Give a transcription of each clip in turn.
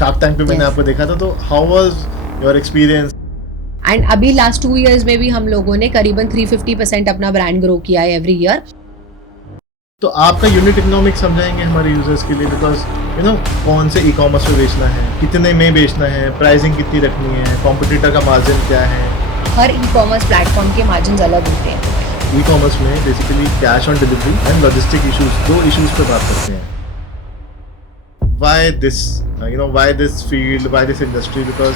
Shark tank पे मैंने आपको देखा था, तो how was your experience? And अभी लास्ट 2 years में भी हम लोगों ने करीबन 350% अपना ब्रांड ग्रो किया है एवरी ईयर। तो आपका यूनिट इकोनॉमिक समझाएंगे हमारे यूजर्स के लिए, बिकॉज कौन से ई कॉमर्स पे बेचना है, कितने में बेचना है, प्राइसिंग कितनी रखनी है, कॉम्पिटिटर का मार्जिन क्या है। हर ई कॉमर्स प्लेटफॉर्म के मार्जिन अलग होते हैं। ई कॉमर्स में basically cash on delivery and logistic issues, दो इश्यूज पे बात करते हैं। Why this why this field, why this industry? Because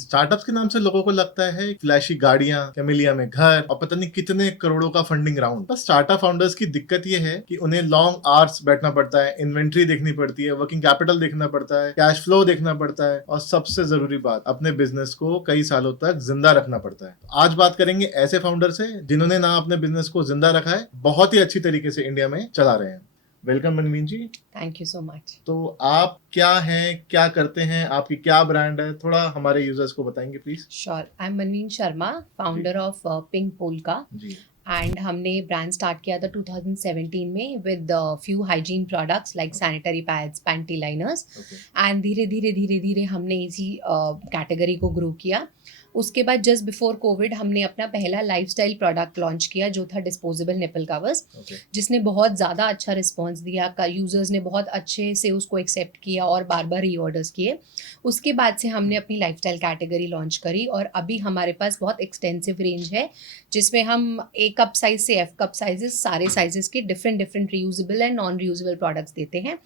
startups के नाम से लोगों को लगता है फ्लैशी गाड़ियां, कैमिलिया में घर और पता नहीं कितने करोड़ों का फंडिंग राउंड। पर स्टार्टअप फाउंडर्स की दिक्कत ये है कि उन्हें लॉन्ग आवर्स बैठना पड़ता है, इन्वेंट्री देखनी पड़ती है, वर्किंग कैपिटल देखना पड़ता है, कैश फ्लो देखना पड़ता है, और सबसे जरूरी बात, अपने बिजनेस को कई सालों तक जिंदा रखना पड़ता है। आज बात करेंगे ऐसे फाउंडर से जिन्होंने ना अपने बिजनेस को जिंदा रखा है, बहुत ही अच्छी तरीके से इंडिया में चला रहे हैं। Welcome Manmeen ji. Thank you so much. तो आप क्या हैं, क्या करते हैं, आपकी क्या ब्रांड है, थोड़ा हमारे यूजर्स को बताएंगे please? Sure. I am Manmeen Sharma, founder of Pink Polka. जी। एंड हमने ब्रांड स्टार्ट किया था 2017 में with few hygiene products like sanitary pads, panty liners. And धीरे धीरे धीरे धीरे हमने इसी कैटेगरी को ग्रो किया। उसके बाद जस्ट बिफोर कोविड हमने अपना पहला लाइफस्टाइल प्रोडक्ट लॉन्च किया जो था डिस्पोजेबल निपल कवर्स, जिसने बहुत ज़्यादा अच्छा रिस्पॉन्स दिया। यूज़र्स ने बहुत अच्छे से उसको एक्सेप्ट किया और बार बार रीऑर्डर्स किए। उसके बाद से हमने अपनी लाइफस्टाइल कैटेगरी लॉन्च करी और अभी हमारे पास बहुत एक्सटेंसिव रेंज है जिसमें हम ए कप साइज से एफ कप साइजेस, सारे साइजेस के different reusable and non reusable products देते हैं।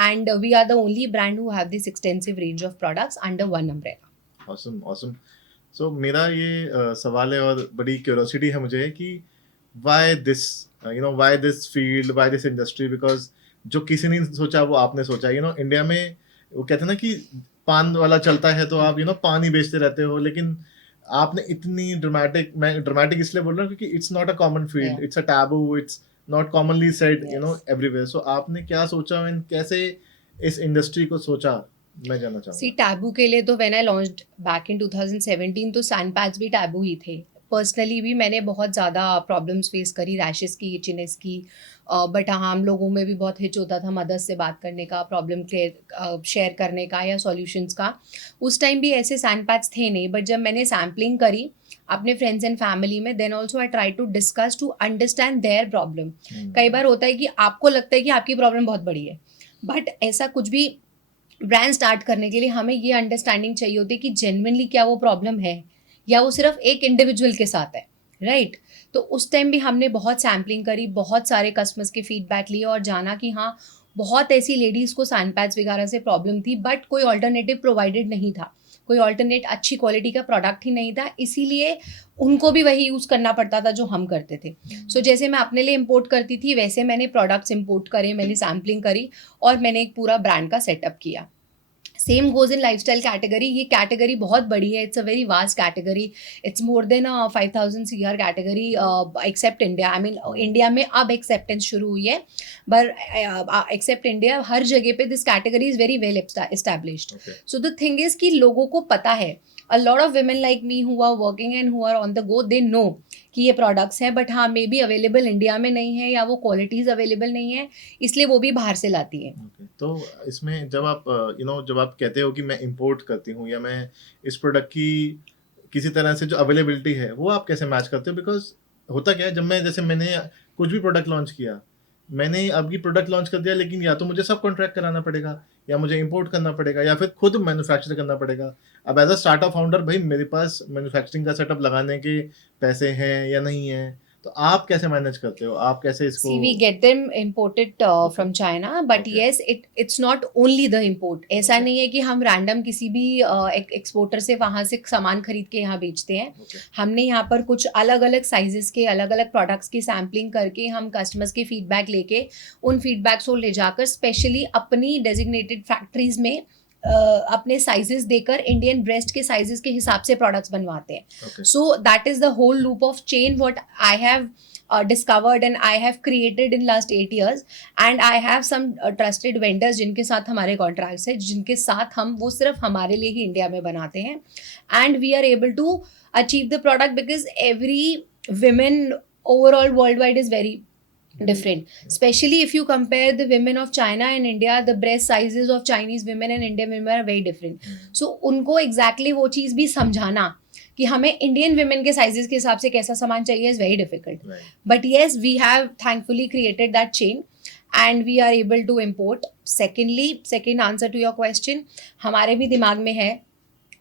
And we are the only brand who have this extensive range of products under one umbrella. Awesome awesome. So मेरा ये सवाल है और बड़ी क्यूरियोसिटी है मुझे कि why this why this field, why this industry? Because जो किसी ने सोचा वो आपने सोचा। इंडिया में वो कहते हैं ना कि पान वाला चलता है तो आप पान ही बेचते रहते हो, लेकिन आपने इतनी ड्रामेटिक, मैं ड्रामेटिक इसलिए बोल रहा हूँ क्योंकि it's not a common field, it's a taboo, it's not commonly said everywhere. So आपने क्या सोचा एंड कैसे इस इंडस्ट्री को सोचा, मैं जानना चाहूँगा। सी टैबू के लिए तो when I launched back in 2017 तो सैंड पैड्स भी टैबू ही थे। पर्सनली भी मैंने बहुत ज़्यादा प्रॉब्लम्स फेस करी, रैशेस की, इचिनेस की। बट हाँ, हम लोगों में भी बहुत हिच होता था मदर्स से बात करने का, प्रॉब्लम क्लियर शेयर करने का या सॉल्यूशंस का। उस टाइम भी ऐसे सैंड पैड्स थे नहीं, बट जब मैंने सैम्पलिंग करी अपने फ्रेंड्स एंड फैमिली में, then also I try to discuss to understand their problem. कई बार होता है कि आपको लगता है कि आपकी प्रॉब्लम बहुत बड़ी है, बट ऐसा कुछ भी ब्रांड स्टार्ट करने के लिए हमें ये अंडरस्टैंडिंग चाहिए होती है कि जेन्युइनली क्या वो प्रॉब्लम है या वो सिर्फ एक इंडिविजुअल के साथ है, राइट? तो उस टाइम भी हमने बहुत सैम्पलिंग करी, बहुत सारे कस्टमर्स के फीडबैक लिए और जाना कि हाँ, बहुत ऐसी लेडीज़ को सैंड पैड्स वगैरह से प्रॉब्लम थी, बट कोई ऑल्टरनेटिव प्रोवाइडेड नहीं था, कोई ऑल्टरनेट अच्छी क्वालिटी का प्रोडक्ट ही नहीं था, इसीलिए उनको भी वही यूज़ करना पड़ता था जो हम करते थे। सो जैसे मैं अपने लिए इम्पोर्ट करती थी वैसे मैंने प्रोडक्ट्स इम्पोर्ट करे, मैंने सैम्पलिंग करी और मैंने एक पूरा ब्रांड का सेटअप किया। Same goes in lifestyle category. ये कैटेगरी बहुत बड़ी है, it's a very vast category, it's more than 5000 CR category except India. I mean India में अब एक्सेप्टेंस शुरू हुई है, बट एक्सेप्ट इंडिया हर जगह पे this category is very well established. So the thing is कि लोगों को पता है, a lot of women like me who are working and who are on the go, they know कि ये प्रोडक्ट्स हैं, बट हाँ मे बी अवेलेबल इंडिया में नहीं है या वो क्वालिटीज़ अवेलेबल नहीं है, इसलिए वो भी बाहर से लाती है। तो इसमें जब आप जब आप कहते हो कि मैं इंपोर्ट करती हूँ या मैं इस प्रोडक्ट की किसी तरह से जो अवेलेबिलिटी है वो आप कैसे मैच करते हो? बिकॉज होता क्या है, जब मैंने कुछ भी प्रोडक्ट लॉन्च किया, मैंने आपकी प्रोडक्ट लॉन्च कर दिया, लेकिन या तो मुझे सब कॉन्ट्रैक्ट कराना पड़ेगा या मुझे इंपोर्ट करना पड़ेगा या फिर खुद मैन्युफैक्चर करना पड़ेगा। अब एज अ स्टार्टअप फाउंडर भाई मेरे पास मैन्युफैक्चरिंग का सेटअप लगाने के पैसे हैं या नहीं है, तो आप कैसे मैनेज करते हो, आप कैसे इसको? See, we get them imported from China, but yes, it's not only the import. ऐसा नहीं है कि हम रैंडम किसी भी एक्सपोर्टर से वहाँ से सामान खरीद के यहाँ बेचते हैं। हमने यहाँ पर कुछ अलग अलग साइजेस के अलग अलग प्रोडक्ट्स की सैम्पलिंग करके हम कस्टमर्स के फीडबैक लेके उन फीडबैक्स को ले जाकर स्पेशली अपनी डेजिग्नेटेड फैक्ट्रीज में अपने साइजेस देकर इंडियन ब्रेस्ट के साइजेस के हिसाब से प्रोडक्ट्स बनवाते हैं। So that is the whole loop of chain what I have discovered and I have created in last 8 years, and I have some trusted vendors जिनके साथ हमारे contracts हैं, जिनके साथ हम वो सिर्फ हमारे लिए ही इंडिया में बनाते हैं, and we are able to achieve the product because every women overall worldwide is very different. Especially if you compare the women of China and India, the breast sizes of Chinese women and Indian women are very different. So उनको exactly वो चीज़ भी समझाना कि हमें Indian women के sizes के हिसाब से कैसा सामान चाहिए is very difficult. Right. But yes, we have thankfully created that chain and we are able to import. Secondly, second answer to your question, हमारे भी दिमाग में है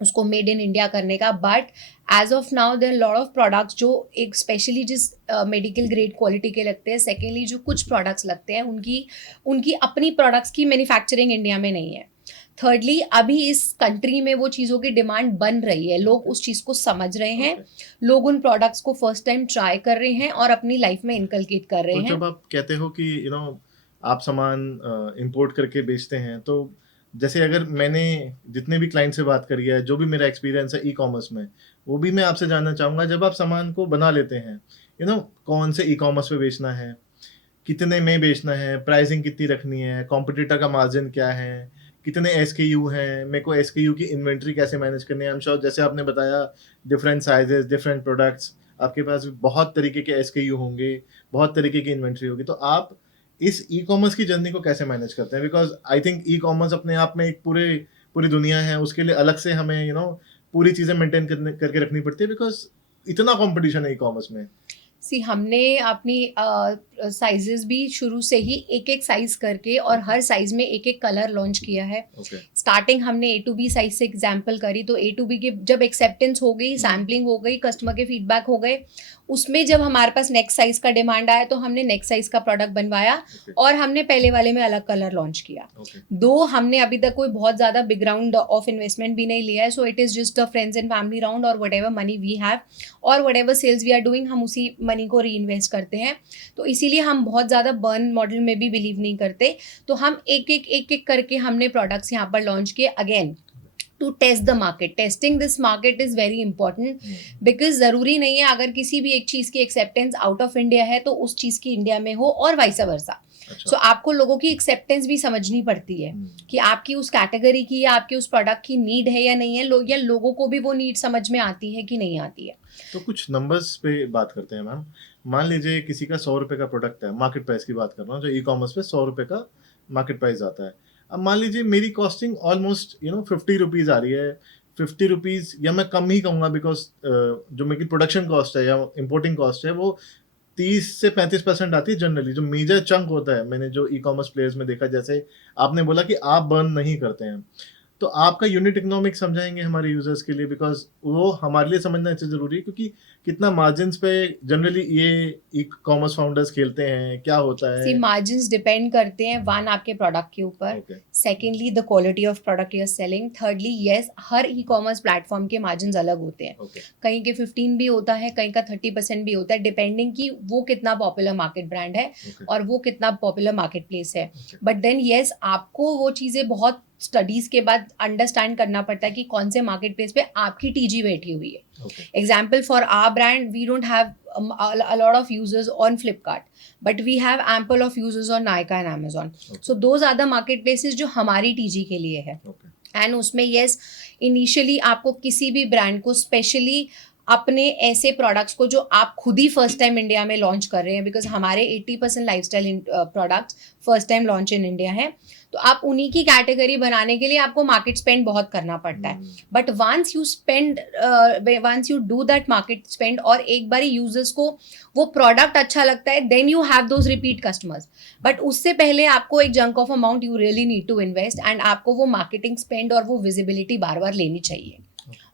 उसको मेड इन इंडिया करने का, but as of now there lot of products जो एक स्पेशली जिस मेडिकल ग्रेड क्वालिटी के लगते हैं, सेकेंडली जो कुछ प्रोडक्ट्स लगते हैं उनकी अपनी प्रोडक्ट्स की मैन्युफैक्चरिंग इंडिया में नहीं है. थर्डली, अभी इस कंट्री में वो चीज़ों की डिमांड बन रही है, लोग उस चीज़ को समझ रहे हैं, लोग उन प्रोडक्ट्स को फर्स्ट टाइम ट्राई कर रहे हैं और अपनी लाइफ में इनकलकेट कर रहे तो हैं. जब आप कहते हो कि आप सामान इंपोर्ट करके बेचते हैं, तो जैसे अगर मैंने जितने भी क्लाइंट से बात करी है, जो भी मेरा एक्सपीरियंस है ई कॉमर्स में, वो भी मैं आपसे जानना चाहूँगा. जब आप सामान को बना लेते हैं, कौन से ई कॉमर्स पे बेचना है, कितने में बेचना है, प्राइसिंग कितनी रखनी है, कॉम्पिटिटर का मार्जिन क्या है, कितने SKU हैं, मेरे को SKU की इन्वेंट्री कैसे मैनेज करनी है. आई एम श्योर जैसे आपने बताया डिफरेंट साइजेस, डिफरेंट प्रोडक्ट्स, आपके पास बहुत तरीके के SKU होंगे, बहुत तरीके की इन्वेंट्री होगी. तो आप इस ई कॉमर्स की जर्नी को कैसे मैनेज करते हैं? Because I think e commerce अपने आप में एक पूरी दुनिया है, उसके लिए अलग से हमें पूरी चीज़ें मेंटेन करके रखनी पड़ती है, बिकॉज इतना कंपटीशन है ई कॉमर्स में. सी हमने अपनी साइजेस भी शुरू से ही एक एक साइज करके और हर साइज में एक एक कलर लॉन्च किया है. Okay. स्टार्टिंग हमने A2B साइज से एग्जाम्पल करी, तो A2B के जब एक्सेप्टेंस हो गई, सैम्पलिंग हो गई, कस्टमर के फीडबैक हो गए, उसमें जब हमारे पास नेक्स्ट साइज का डिमांड आया तो हमने नेक्स्ट साइज का प्रोडक्ट बनवाया. Okay. और हमने पहले वाले में अलग कलर लॉन्च किया. Okay. दो हमने अभी तक कोई बहुत ज़्यादा बिग राउंड ऑफ इन्वेस्टमेंट भी नहीं लिया है, so it is just a friends and family round और whatever money we have और whatever sales we are doing, हम उसी मनी को री इन्वेस्ट करते हैं. तो इसीलिए हम बहुत ज़्यादा बर्न मॉडल में भी बिलीव नहीं करते. तो हम एक एक करके हमने प्रोडक्ट्स यहाँ पर लॉन्च किए again to test the market. Testing this market is very important, because ज़रूरी नहीं है अगर किसी भी एक चीज़ की एक्सेप्टेंस आउट ऑफ इंडिया है तो उस चीज़ की इंडिया में हो और वाइस वर्सा. सो आपको लोगों की एक्सेप्टेंस भी समझनी पड़ती है कि आपकी उस कैटेगरी की या आपके उस प्रोडक्ट की नीड है या नहीं है, या लोगों को भी वो नीड समझ में आती है कि नहीं आती है. तो कुछ नंबर्स पे बात करते हैं मैम. मान लीजिए किसी का 100 रुपये का प्रोडक्ट है, मार्केट प्राइस की बात कर रहा हूँ, जो ई कॉमर्स पे 100 रुपये का मार्केट प्राइस आता है. अब मान लीजिए मेरी कॉस्टिंग ऑलमोस्ट 50 रुपीज़ आ रही है. 50 रुपीज़ या मैं कम ही कहूँगा, बिकॉज जो मेरी प्रोडक्शन कॉस्ट है या इम्पोर्टिंग कॉस्ट है वो 30 से 35% आती है जनरली. जो मेजर चंक होता है, मैंने जो ई कॉमर्स प्लेयर्स में देखा, जैसे आपने बोला कि आप बर्न नहीं करते हैं, तो आपका यूनिट इकोनॉमिक्स समझाएंगे हमारे यूजर्स के लिए, बिकॉज वो हमारे लिए समझना अच्छी ज़रूरी है, क्योंकि कितना मार्जिन्स पे जनरली ये ई कॉमर्स फाउंडर्स खेलते हैं, क्या होता है. सी मार्जिन्स डिपेंड करते हैं वन आपके प्रोडक्ट के ऊपर, secondly the quality of product you are selling, thirdly yes हर ई कॉमर्स प्लेटफॉर्म के मार्जिन्स अलग होते हैं. कहीं के 15 भी होता है, कहीं का 30% भी होता है, डिपेंडिंग कि वो कितना पॉपुलर मार्केट ब्रांड है और वो कितना पॉपुलर मार्केट प्लेस है. बट देन येस आपको वो चीज़ें बहुत स्टडीज के बाद अंडरस्टैंड करना पड़ता है कि कौन से मार्केट प्लेस पे आपकी टीजी बैठी हुई है. Example for our brand, we don't have a lot of users on Flipkart, but we have ample of users on Nykaa and Amazon. So those are the marketplaces जो हमारी TG के लिए है. एंड उसमें yes initially आपको किसी भी brand को स्पेशली अपने ऐसे प्रोडक्ट्स को जो आप खुद ही फर्स्ट टाइम इंडिया में लॉन्च कर रहे हैं, बिकॉज हमारे 80% lifestyle products first time launch in India है, तो आप उन्हीं की कैटेगरी बनाने के लिए आपको मार्केट स्पेंड बहुत करना पड़ता है. But once you do that market spend और एक बार यूजर्स को वो प्रोडक्ट अच्छा लगता है, then you have those repeat customers. But उससे पहले आपको एक chunk of amount you really need to invest, and आपको वो मार्केटिंग स्पेंड और वो विजिबिलिटी बार बार लेनी चाहिए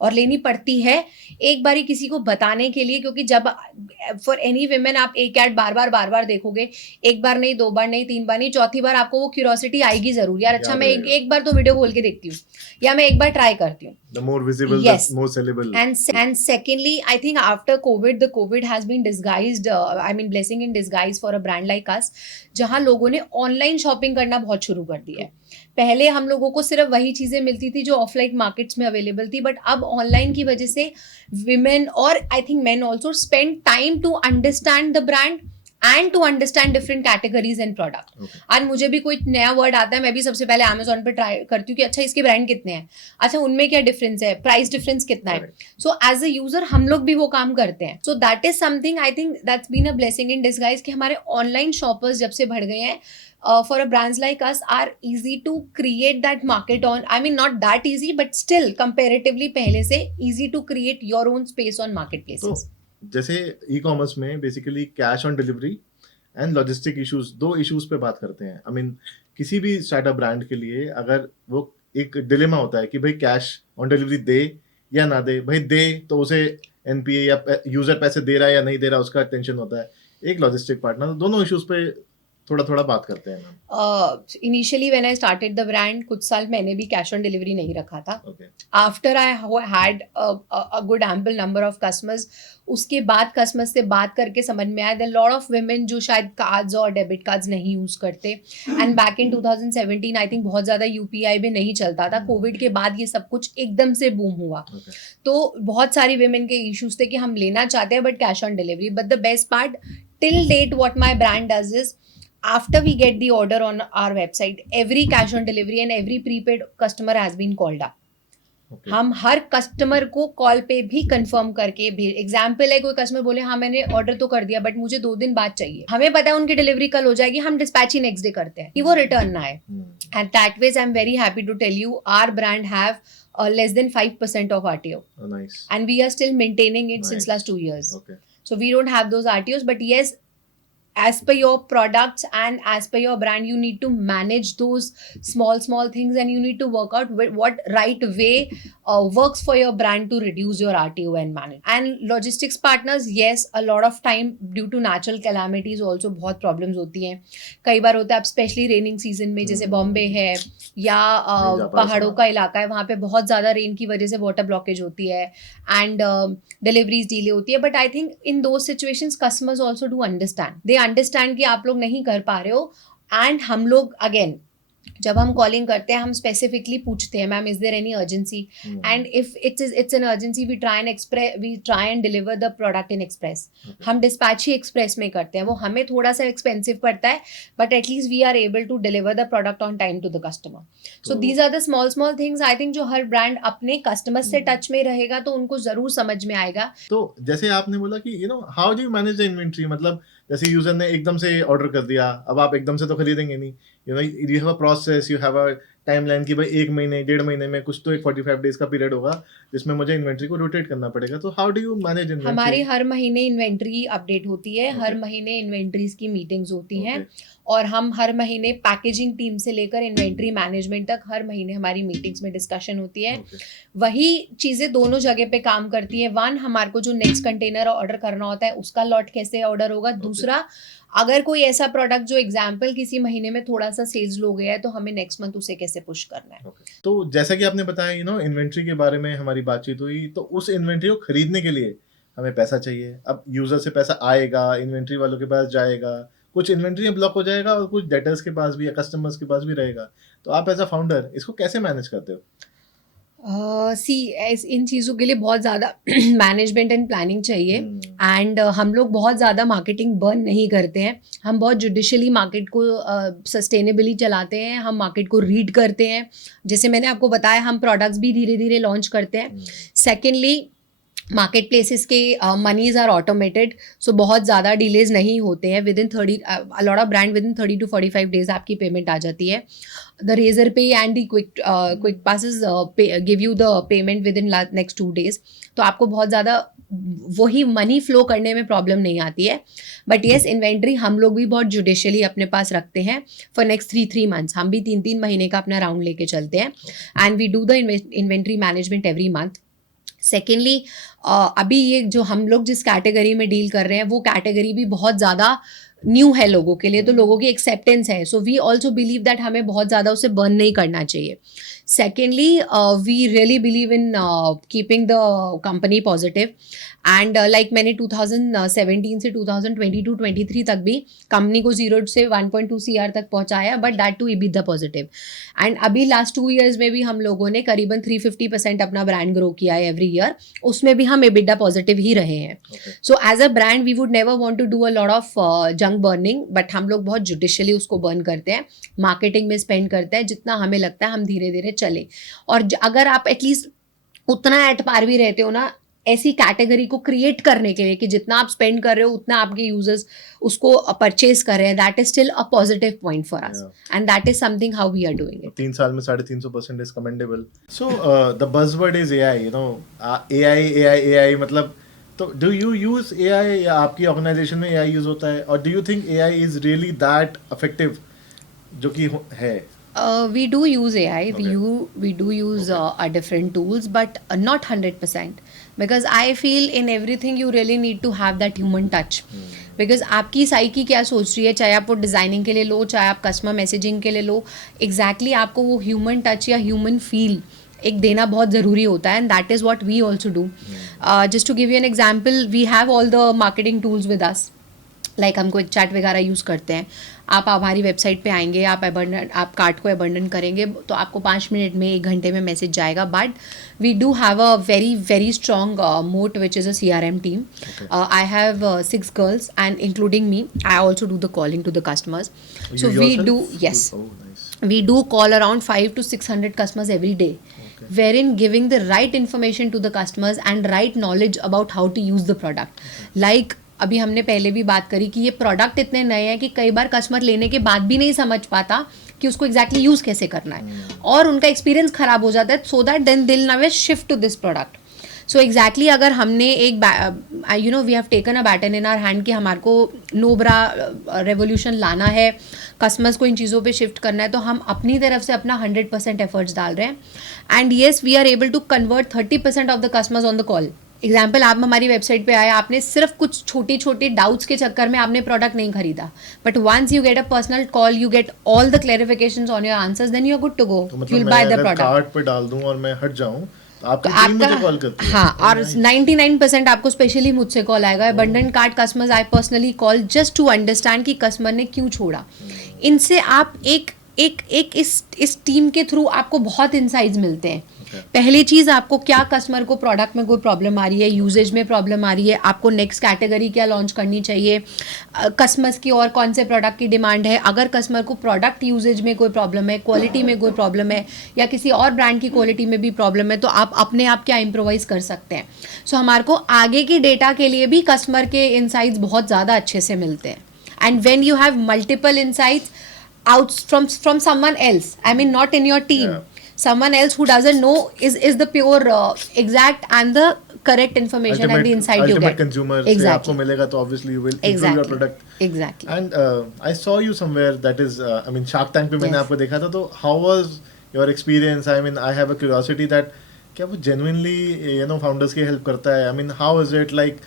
और लेनी पड़ती है एक बारी किसी को बताने के लिए, क्योंकि जब फॉर एनी विमेन आप एक ऐड बार बार देखोगे, एक बार नहीं, 2 बार नहीं, 3 बार नहीं, चौथी बार आपको वो क्यूरियोसिटी आएगी जरूर, यार अच्छा मैं एक बार तो वीडियो खोल के देखती हूँ या मैं एक बार ट्राई करती हूँ. The more visible, yes. the more sellable. And secondly, I think after COVID, the COVID has been disguised, blessing in disguise for a brand like us, जहाँ लोगों ने ऑनलाइन शॉपिंग करना बहुत शुरू कर दिया है. पहले हम लोगों को सिर्फ वही चीज़ें मिलती थी जो ऑफलाइन मार्केट्स में अवेलेबल थी, बट अब ऑनलाइन की वजह से विमेन और I think men also spend time to understand the brand and to understand different categories and product. Okay. आज मुझे भी कोई नया वर्ड आता है, मैं भी सबसे पहले Amazon पे ट्राई करती हूँ कि अच्छा इसके ब्रांड कितने हैं, अच्छा उनमें क्या डिफरेंस है, प्राइस डिफरेंस कितना है. Correct. So as a user हम लोग भी वो काम करते हैं. So that is something I think that's been a blessing in disguise कि हमारे ऑनलाइन शॉपर्स जब से बढ़ गए हैं, for a brands like us are easy to create that market on, I mean not that easy but still comparatively पहले से easy to create your own space on तो marketplaces. जैसे ई कॉमर्स में basically cash on delivery and logistic issues, दो issues पे बात करते हैं. आई मीन किसी भी स्टार्टअप ब्रांड के लिए अगर वो एक डिलेमा होता है कि भाई कैश ऑन डिलीवरी दे या ना दे. भाई दे तो उसे एनपीए या यूजर पैसे दे रहा है या नहीं दे रहा उसका टेंशन होता है. एक लॉजिस्टिक पार्टनर, दोनों इश्यूज पे थोड़ा थोड़ा बात करते हैं ma'am. Initially when I started the brand, कुछ साल मैंने भी कैश ऑन डिलीवरी नहीं रखा था. Okay. After I had a good ample number of customers, उसके बाद कस्टमर्स से बात करके समझ में आया there are lot of women जो शायद कार्ड्स और डेबिट कार्ड्स नहीं यूज करते. And back in 2017 I think बहुत ज़्यादा यूपीआई भी नहीं चलता था. कोविड के बाद ये सब कुछ एकदम से बूम हुआ. ओके. तो बहुत सारी women के इश्यूज थे कि हम लेना चाहते हैं but cash on delivery. But the best part till date what my brand does is after we get the order on our website, every cash on delivery and every prepaid customer has been called up. Okay. हम हर customer को call पे भी confirm करके भी, example है कोई customer बोले हाँ मैंने ऑर्डर तो कर दिया बट मुझे 2 दिन बाद चाहिए, हमें पता है उनकी डिलीवरी कल हो जाएगी, हम डिस्पैच ही नेक्स्ट डे करते हैं कि वो रिटर्न ना आए. And that ways I am very happy to tell you our brand have less than 5% of RTO nice. and we are still maintaining it since Nice. last 2 years. Okay. So we don't have those RTOs, but yes, as per your products and as per your brand, you need to manage those small things and you need to work out what right way works for your brand to reduce your RTO and manage. And logistics partners, yes, a lot of time due to natural calamities also बहुत problems होती हैं. कई बार होता है, specially raining season में, जैसे बॉम्बे है या नहीं जा पा पहाड़ों रहा. का इलाका है, वहाँ पे बहुत ज़्यादा रेन की वजह से वाटर ब्लॉकेज होती है एंड डिलीवरीज डिले होती है. बट आई थिंक इन दो situations customers also do understand, they understand कि आप लोग नहीं कर पा रहे हो. एंड हम लोग अगेन जब हम कॉलिंग करते हैं हम स्पेसिफिकली पूछते हैं ma'am is there any urgency, and if it's an urgency we try and deliver the product in express. हम डिस्पैच ही एक्सप्रेस में करते हैं. वो हमें थोड़ा सा एक्सपेंसिव पड़ता है but at least we are able to deliver the product on time to the customer. So these are the small things I think जो हर ब्रांड अपने कस्टमर से टच में रहेगा तो उनको जरूर समझ में आएगा. तो जैसे आपने बोला कि how do you manage the inventory, मतलब जैसे यूजर ने एकदम से ऑर्डर कर दिया, अब आप एकदम से तो खरीदेंगे नहीं. You have a process, you have a timeline कि भाई 1 महीने 1.5 महीने में कुछ तो एक 45 डेज का पीरियड होगा जिसमें मुझे इन्वेंट्री को रोटेट करना पड़ेगा. तो how do you manage inventory? हमारी हर महीने इन्वेंट्री अपडेट होती है. Okay. हर महीने इन्वेंट्रीज की मीटिंग्स होती हैं. Okay. और हम हर महीने पैकेजिंग टीम से लेकर इन्वेंट्री मैनेजमेंट तक हर महीने हमारी मीटिंग्स में डिस्कशन होती है. Okay. वही चीज़ें दोनों जगह पे काम करती है. वन, हमारे को जो नेक्स्ट कंटेनर ऑर्डर करना होता है उसका लॉट कैसे ऑर्डर होगा. दूसरा, अगर कोई ऐसा प्रोडक्ट जो एग्जाम्पल किसी महीने में थोड़ा सा सेल्स लो गया है तो हमें नेक्स्ट मंथ उसे कैसे पुश करना है. Okay. तो जैसा कि आपने बताया इन्वेंट्री के बारे में हमारी बातचीत हुई, तो उस इन्वेंट्री को खरीदने के लिए हमें पैसा चाहिए. अब यूजर से पैसा आएगा, इन्वेंट्री वालों के पास जाएगा, कुछ इन्वेंट्री ब्लॉक हो जाएगा और कुछ डेटर्स के पास भी या कस्टमर्स के पास भी रहेगा. तो आप एज अ फाउंडर इसको कैसे मैनेज करते हो? इन चीज़ों के लिए बहुत ज़्यादा मैनेजमेंट एंड प्लानिंग चाहिए. एंड हम लोग बहुत ज़्यादा मार्केटिंग बर्न नहीं करते हैं. हम बहुत जुडिशली मार्केट को सस्टेनेबली चलाते हैं. हम मार्केट को रीड करते हैं. जैसे मैंने आपको बताया हम प्रोडक्ट्स भी धीरे धीरे लॉन्च करते हैं. सेकेंडली, मार्केट प्लेसेस के मनीज आर ऑटोमेटेड, सो बहुत ज़्यादा डिलेज नहीं होते हैं. With in 30 a lot of brand with in 30 to 45 days आपकी पेमेंट आ जाती है. द रेजर पे and the quick passes give you the payment with in next 2 days. तो आपको बहुत ज़्यादा वही मनी फ्लो करने में प्रॉब्लम नहीं आती है. बट येस, इन्वेंट्री हम लोग भी बहुत जुडिशली अपने पास रखते हैं फॉर नेक्स्ट 3 months. हम भी 3 महीने का अपना राउंड लेके चलते हैं and we do the inventory management every month. Secondly, अभी ये जो हम लोग जिस कैटेगरी में डील कर रहे हैं वो कैटेगरी भी बहुत ज़्यादा न्यू है लोगों के लिए, तो लोगों की एक्सेप्टेंस है. So we also believe that हमें बहुत ज़्यादा उसे बर्न नहीं करना चाहिए. Secondly, we really believe in keeping the company positive. And like मैंने 2017 से 2022-23 तक भी कंपनी को 0 से 1.2 CR तक पहुंचाया, but that too EBITDA positive. And अभी लास्ट 2 years में भी हम लोगों ने करीबन 350% अपना ब्रांड ग्रो किया है एवरी ईयर. उसमें भी हम EBITDA पॉजिटिव ही रहे हैं. Okay. So as a brand we would never want to do a lot of junk burning, but हम लोग बहुत जुडिशियली उसको बर्न करते हैं, मार्केटिंग में स्पेंड करते हैं जितना हमें लगता है हम धीरे धीरे चले। और अगर आप एटलीस्ट उतना एट पार भी रहते हो ना ऐसी कैटेगरी को क्रिएट करने के लिए कि जितना आप स्पेंड कर रहे हो उतना आपके यूजर्स उसको परचेज कर रहे हैं, that is still a positive point for us, and that is something how we are doing it. 3 साल में 350% is commendable. So the buzzword is AI, you know, AI AI AI, मतलब तो do you use AI, या आपकी organisation में AI use होता है, और do you think AI is really that effective जो कि है? We do use AI. Okay. We do use different tools, but not 100%, because I feel in everything you really need to have that human touch. Because आपकी psyche क्या सोच रही है, चाहे आप वो डिज़ाइनिंग के लिए लो, चाहे आप कस्टमर मैसेजिंग के लिए लो, एग्जैक्टली आपको वो ह्यूमन टच या ह्यूमन फील एक देना बहुत ज़रूरी होता है, and that is what we also do. Just to give you an example, we have all the marketing tools with us, like हम कोई चैट वगैरह यूज़ करते हैं। आप हमारी वेबसाइट पे आएंगे, आप कार्ट को अबंडन करेंगे तो आपको 5 मिनट में 1 घंटे में मैसेज जाएगा, but we do have a very very strong moat which is a CRM team. I have 6 girls, and including me, I also do the calling to the customers. So You we yourself? do, yes, Oh, nice. we do call around 500 to 600 customers every day, wherein giving the right information to the customers and right knowledge about how to use the product. Like अभी हमने पहले भी बात करी कि ये product इतने नए हैं कि कई बार कस्टमर लेने के बाद भी नहीं समझ पाता कि उसको एग्जैक्टली यूज़ कैसे करना है, और उनका एक्सपीरियंस खराब हो जाता है, सो दैट देन दिल now shift to this product. So exactly अगर हमने एक you know we have taken a baton in our hand कि हमारे को नोब्रा रेवोल्यूशन लाना है, कस्टमर्स को इन चीज़ों पे शिफ्ट करना है, तो हम अपनी तरफ से अपना 100% एफर्ट्स डाल रहे हैं. And yes, we are able to convert 30% of the customers on the call. Example, आप हमारी वेबसाइट पे आए, आपने सिर्फ कुछ छोटी छोटी डाउट्स के चक्कर में आपने प्रोडक्ट नहीं खरीदा, but once you get a personal call, you get all the clarifications on your answers, then you are good to go, तो यू मतलब विल मैं बाय द अगर प्रोडक्ट. कार्ट पे डाल दूं और मैं हट जाऊं तो आपकी तो टीम मुझे कॉल करती है? हाँ, और 99% आपको स्पेशली मुझसे कॉल आएगा. Abandoned cart customers I personally call just to understand कि कस्टमर ने क्यों छोड़ा. इनसे आप एक एक एक इस टीम के थ्रू आपको बहुत इनसाइट्स मिलते हैं. पहली चीज़, आपको क्या कस्टमर को प्रोडक्ट में कोई प्रॉब्लम आ रही है, यूजेज में प्रॉब्लम आ रही है, आपको नेक्स्ट कैटेगरी क्या लॉन्च करनी चाहिए, कस्टमर्स की और कौन से प्रोडक्ट की डिमांड है. अगर कस्टमर को प्रोडक्ट यूजेज में कोई प्रॉब्लम है, क्वालिटी में कोई प्रॉब्लम है, या किसी और ब्रांड की क्वालिटी में भी प्रॉब्लम है, तो आप अपने आप क्या इम्प्रोवाइज़ कर सकते हैं. सो हमारे को आगे की डेटा के लिए भी कस्टमर के इनसाइट्स बहुत ज़्यादा अच्छे से मिलते हैं. And when you have multiple insights out from someone else, I mean not in your team, someone else who doesn't know is the pure exact and the correct information and the insight you get. consumer से आपको मिलेगा तो obviously you will improve your product. Exactly. And I saw you somewhere, that is I mean Shark Tank पे मैंने आपको देखा था, तो how was your experience? I mean I have a curiosity that क्या वो genuinely you know founders की help करता है? I mean how is it like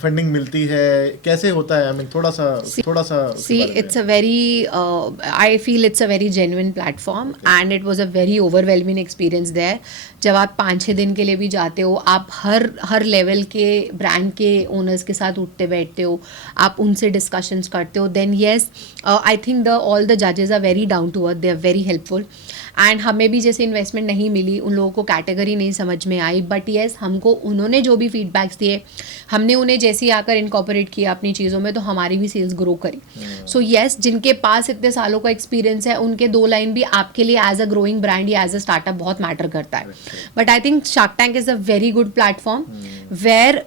funding मिलती है, कैसे होता है? आई मीन थोड़ा सा see it's a very I feel it's a very genuine platform, and it was a very overwhelming experience there. जब आप 5-6 दिन के लिए भी जाते हो, आप हर लेवल के ब्रांड के ओनर्स के साथ उठते बैठते हो, आप उनसे डिस्कशंस करते हो. Then yes, I think all the जजेस are very down to earth, they are very helpful. And हमें भी जैसे इन्वेस्टमेंट नहीं मिली, उन लोगों को कैटेगरी नहीं समझ में आई, बट येस हमको उन्होंने जो भी फीडबैक्स दिए, हमने उन्हें जैसे ही आकर इनकॉर्पोरेट किया अपनी चीज़ों में, तो हमारी भी सेल्स ग्रो करी. सो येस, जिनके पास इतने सालों का एक्सपीरियंस है, उनके 2 लाइन भी आपके लिए एज अ ग्रोइंग ब्रांड या एज अ स्टार्टअप बहुत मैटर करता है. But I think Shark Tank is a very good platform where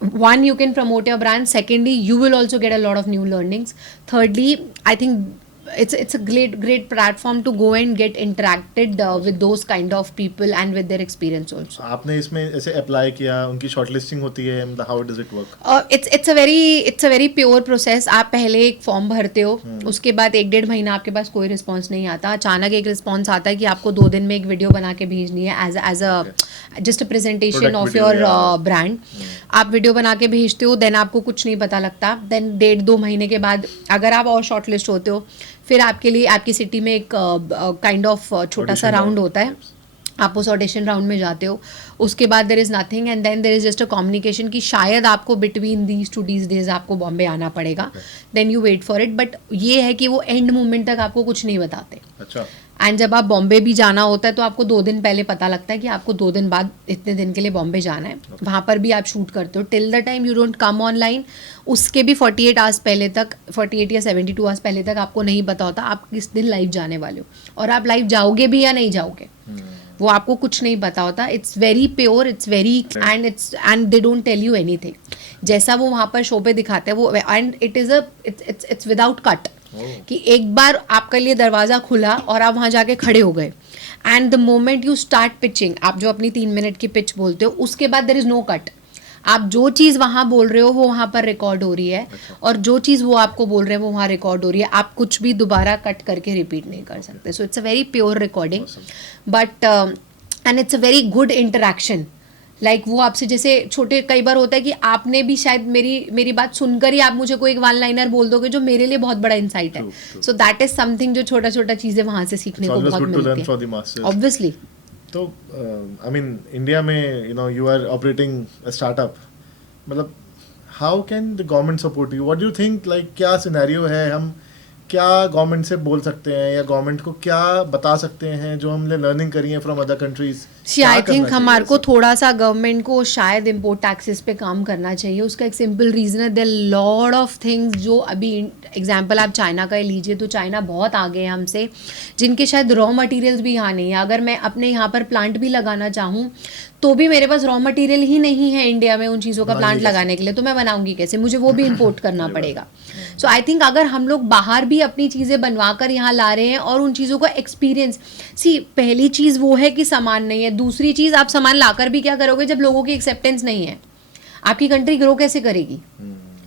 one, you can promote your brand. Secondly, you will also get a lot of new learnings. Thirdly, I think it's a great platform to go and get interacted with those kind of people and with their experience also. आपने इसमें ऐसे apply किया, उनकी shortlisting होती है, मतलब how does it work? it's a very pure process. आप पहले एक फॉर्म भरते हो, उसके बाद 1-1.5 महीना आपके पास कोई रिस्पॉन्स नहीं आता. अचानक एक रिस्पॉन्स आता है कि आपको 2 दिन में एक वीडियो बना के भेजनी है as a just a presentation of your brand. आप वीडियो बना के भेजते हो, देन आपको कुछ नहीं पता लगता. देन 1.5-2 महीने के बाद अगर आप और शॉर्ट लिस्ट होते हो, फिर आपके लिए आपकी सिटी में एक काइंड ऑफ छोटा सा राउंड होता है, आप उस ऑडिशन राउंड में जाते हो, उसके बाद there is nothing and then there is just a communication कि शायद आपको between these two these days आपको बॉम्बे आना पड़ेगा, then you wait for it. But ये है कि वो एंड मोमेंट तक आपको कुछ नहीं बताते। अच्छा। एंड जब आप बॉम्बे भी जाना होता है तो आपको 2 दिन पहले पता लगता है कि आपको 2 दिन बाद इतने दिन के लिए बॉम्बे जाना है। वहाँ पर भी आप शूट करते हो, till the time you don't come online उसके भी 48 आवर्स पहले तक, 48 या 72 आवर्स पहले तक आपको नहीं पता होता आप किस दिन लाइव जाने वाले हो और आप लाइव जाओगे भी या नहीं जाओगे, वो आपको कुछ नहीं पता होता। It's very pure, it's very and they don't tell you anything. जैसा वो वहाँ पर शो पे दिखाते हैं वो, and it is it's without cut कि एक बार आपके लिए दरवाज़ा खुला और आप वहाँ जाके खड़े हो गए and the moment you start pitching, आप जो अपनी 3 मिनट की पिच बोलते हो उसके बाद देयर इज़ नो कट। आप जो चीज़ वहाँ बोल रहे हो वो वहाँ पर रिकॉर्ड हो रही है और जो चीज़ वो आपको बोल रहे हैं वो वहाँ रिकॉर्ड हो रही है, आप कुछ भी दोबारा कट करके रिपीट नहीं कर सकते। So it's a very pure recording but and it's a very good interaction. Like वो आपसे जैसे छोटे कई बार होता है कि आपने भी शायद मेरी बात सुनकर ही आप मुझे कोई एक 1 लाइनर बोल दोगे जो मेरे लिए बहुत बड़ा इंसाइट है। सो दैट इज समथिंग जो छोटा छोटा चीज़ें वहाँ से सीखने को बहुत मिलती है ऑब्वियसली। तो आई मीन इंडिया में you are operating a startup, मतलब how can the government support you? What do you think, like क्या सिनेरियो है, हम क्या गवर्नमेंट से बोल सकते हैं या गवर्नमेंट को क्या बता सकते हैं जो हमने लर्निंग करी है from other countries? I think हमारे को थोड़ा सा गवर्नमेंट को शायद इम्पोर्ट टैक्सेस पे काम करना चाहिए। उसका एक सिंपल रीज़न है, देयर लॉट ऑफ थिंग्स जो अभी एग्जांपल आप चाइना का लीजिए तो चाइना बहुत आगे है हमसे, जिनके शायद रॉ मटेरियल्स भी यहाँ नहीं है। अगर मैं अपने यहाँ पर प्लांट भी लगाना चाहूँ तो भी मेरे पास रॉ मटेरियल ही नहीं है इंडिया में उन चीज़ों का प्लांट लगाने के लिए, तो मैं बनाऊंगी कैसे? मुझे वो भी इम्पोर्ट करना पड़ेगा। सो आई थिंक अगर हम लोग बाहर भी अपनी चीज़ें बनवा कर यहाँ ला रहे हैं और उन चीज़ों का एक्सपीरियंस, पहली चीज़ वो है कि सामान नहीं है, दूसरी चीज़ आप सामान लाकर भी क्या करोगे जब लोगों की एक्सेप्टेंस नहीं है? आपकी कंट्री ग्रो कैसे करेगी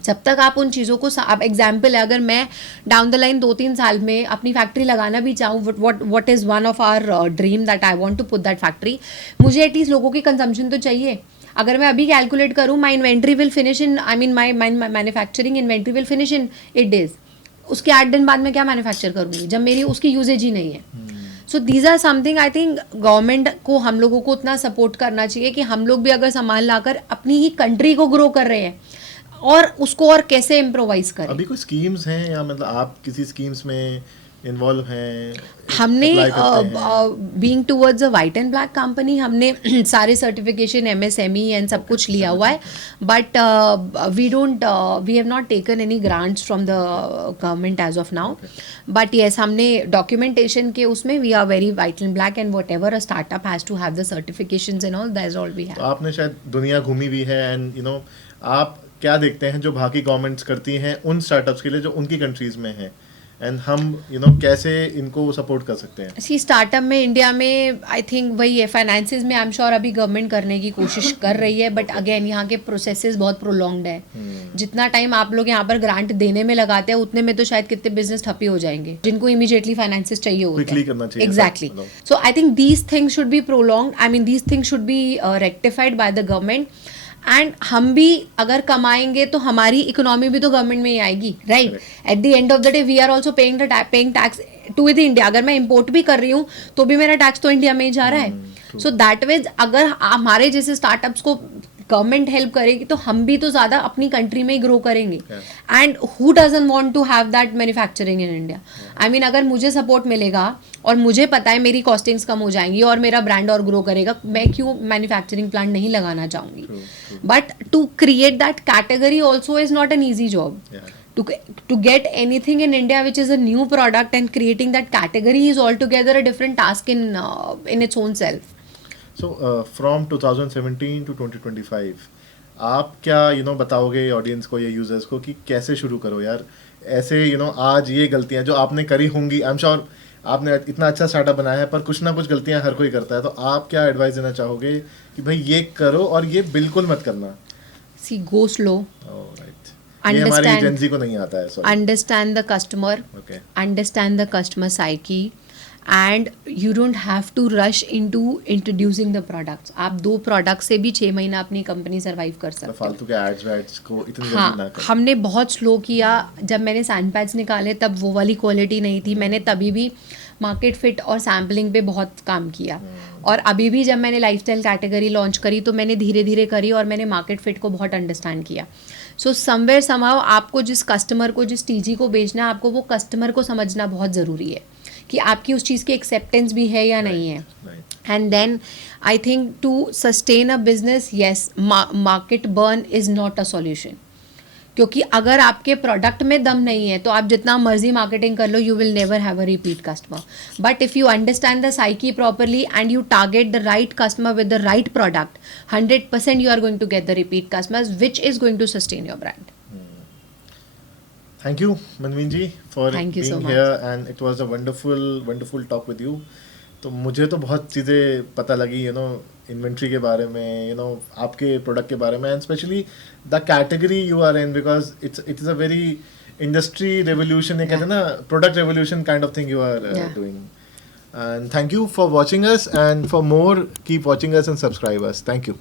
जब तक आप उन चीज़ों को आप एग्जाम्पल है, अगर मैं डाउन द लाइन 2-3 साल में अपनी फैक्ट्री लगाना भी चाहूँ, what is one of our dream that I want to put that factory, मुझे एटलीस्ट लोगों की कंजम्पशन तो चाहिए। अगर मैं अभी कैलकुलेट करूँ, my inventory will finish in, I mean my manufacturing inventory will finish in 8 days। उसके 8 दिन बाद मैं क्या मैन्युफैक्चर करूँगी जब मेरी उसकी यूजेज ही नहीं है? So these are something I think government को हम लोगों को उतना सपोर्ट करना चाहिए कि हम लोग भी अगर सामान लाकर अपनी ही कंट्री को ग्रो कर रहे हैं और उसको और कैसे इम्प्रोवाइज करें। अभी कोई स्कीम्स हैं या मतलब आप किसी स्कीम्स में इन्वॉल्व हैं? हमने being towards a white and black company हमने सारे सर्टिफिकेशन MSME एंड सब कुछ लिया हुआ है, but we have not taken any grants from the government as of now. But yes, हमने डॉक्यूमेंटेशन के उसमें we are very white and black and whatever a startup has to have the certifications and all, that is all we have. तो आपने शायद दुनिया घूमी भी है एंड आप क्या देखते हैं जो बाकी गवर्नमेंट्स करती हैं उन स्टार्टअप्स के लिए जो उनकी कंट्रीज में हैं, एंड हम कैसे इनको सपोर्ट कर सकते हैं? सी स्टार्टअप में इंडिया में आई थिंक वही है, फाइनेंसेस में आई एम श्योर अभी गवर्नमेंट करने की कोशिश कर रही है, बट अगेन यहाँ के प्रोसेसेस बहुत प्रोलॉन्ग्ड है। जितना टाइम आप लोग यहाँ पर ग्रांट देने में लगाते हैं उतने में तो शायद कितने बिजनेस ठप्पी हो जाएंगे जिनको इमीडिएटली फाइनेंसेस चाहिए होते हैं। Exactly. So I think these things should be prolonged, I mean these things should be rectified by the government. And हम भी अगर कमाएंगे तो हमारी इकोनॉमी भी तो गवर्नमेंट में ही आएगी, right? At the end of the day we are also paying tax to the India. अगर मैं इंपोर्ट भी कर रही हूँ तो भी मेरा टैक्स तो इंडिया में ही जा रहा है। सो दैट वेज अगर हमारे जैसे स्टार्टअप्स को गवर्नमेंट हेल्प करेगी तो हम भी तो ज़्यादा अपनी कंट्री में ही ग्रो करेंगे। And who doesn't want to have that manufacturing in India? I mean अगर मुझे सपोर्ट मिलेगा और मुझे पता है मेरी कॉस्टिंग्स कम हो जाएंगी और मेरा ब्रांड और ग्रो करेगा, मैं क्यों मैन्युफैक्चरिंग प्लांट नहीं लगाना चाहूँगी? But to create that category also is not an easy job. To get anything in India which is a new product and creating that category is altogether a different task in its own self. So from 2017 to 2025 आप क्या बताओगे audience को या users को कि कैसे शुरू करो यार? ऐसे आज ये गलतियां जो आपने करी होंगी, आई एम श्योर आपने इतना अच्छा स्टार्टअप बनाया है पर कुछ ना कुछ गलतियां हर कोई करता है, तो आप क्या एडवाइस देना चाहोगे कि भाई ये करो और ये बिल्कुल मत करना? See, go slow. ये हमारी एजेंसी को नहीं आता है। Understand the customer. Okay. Understand the customer psyche. And you don't have to rush into introducing the products. आप 2 प्रोडक्ट से भी 6 महीना अपनी कंपनी सर्वाइव कर सकते हो। फालतू के एड्स को इतनी जल्दी ना करो। हमने बहुत स्लो किया। जब मैंने सैंड पैड्स निकाले तब वो वाली क्वालिटी नहीं थी। मैंने तभी भी मार्केट फिट और सैम्पलिंग पे बहुत काम किया। और अभी भी जब मैंने लाइफस्टाइल कैटेगरी लॉन्च करी तो मैंने धीरे धीरे करी और मैंने मार्केट फिट को बहुत अंडरस्टैंड किया। सो समवेयर समहाउ आपको जिस कस्टमर को, जिस टीजी को बेचना है, आपको वो कस्टमर को समझना बहुत ज़रूरी है कि आपकी उस चीज़ की एक्सेप्टेंस भी है या नहीं है। Right. And then I think to sustain a business, yes, market burn is not a solution. क्योंकि अगर आपके प्रोडक्ट में दम नहीं है तो आप जितना मर्जी मार्केटिंग कर लो, you will never have a repeat customer. But if you understand the psyche properly and you target the right customer with the right product, 100% you are going to get the repeat customers, which is going to sustain your brand. Thank you, Manveen ji, for Thank you being so much. here, and it was a wonderful talk with you. तो मुझे तो बहुत चीज़ें पता लगी, inventory के बारे में, आपके प्रोडक्ट के बारे में, and specially the category you are in, because it's a very industry revolution, ये कहते हैं ना, product revolution kind of thing you are doing. And thank you for watching us, and for more, keep watching us and subscribe us. Thank you.